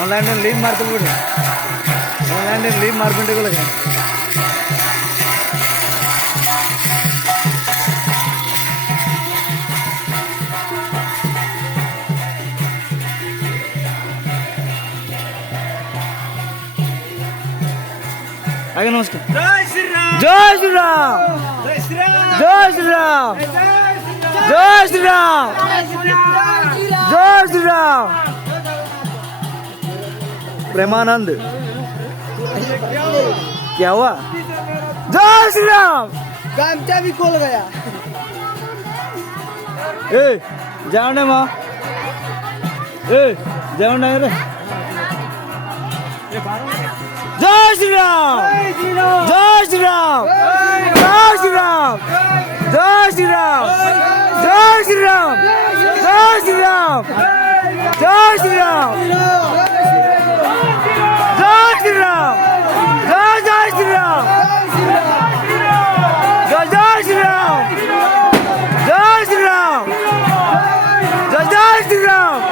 Online leave मारते बिಡು online leave मारबिಟ್ಟು आगे नमस्कार। जय श्री राम जय श्री राम जय श्री राम जय श्री राम जय श्री राम जय श्री राम। प्रेमानंद क्या हुआ? जय श्री राम। गामचा भी खोल गया। ए जाओ ना माँ, ए जाओ ना रे। जय श्री राम जय श्री राम जय श्री राम जय श्री राम जय श्री राम जय श्री राम जय श्री राम जय श्री राम जय जय श्री राम जय जय श्री राम जय श्री राम जय जय श्री राम।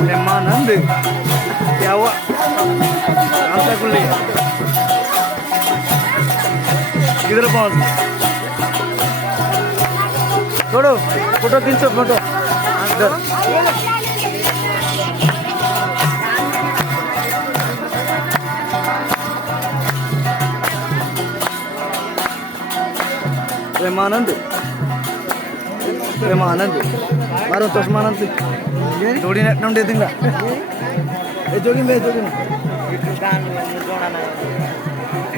प्रेमानंद क्या हुआ? किधर पहुंच? छोड़ो फोटो खींचो फोटो। प्रेमानंद प्रेमानंद मारो चश्मानंद जोड़ी नेट नम दे दूंगा। ए जोगी में जोगी में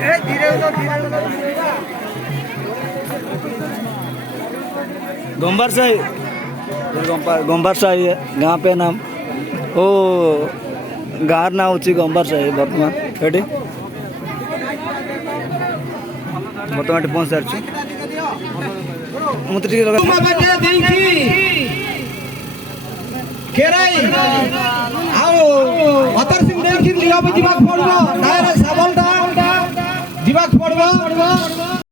ए धीरे गोंबर साही गोंबर साही है गाँव पे नाम ओ गार ना होची गोंबर साही बर्तमान एटी बर्तमान पहुँच सारी मुझे केराई आओ अतर सिंह देखिन लिया भी दिमाग पड़बो नारे सबलटा दिमाग पड़बो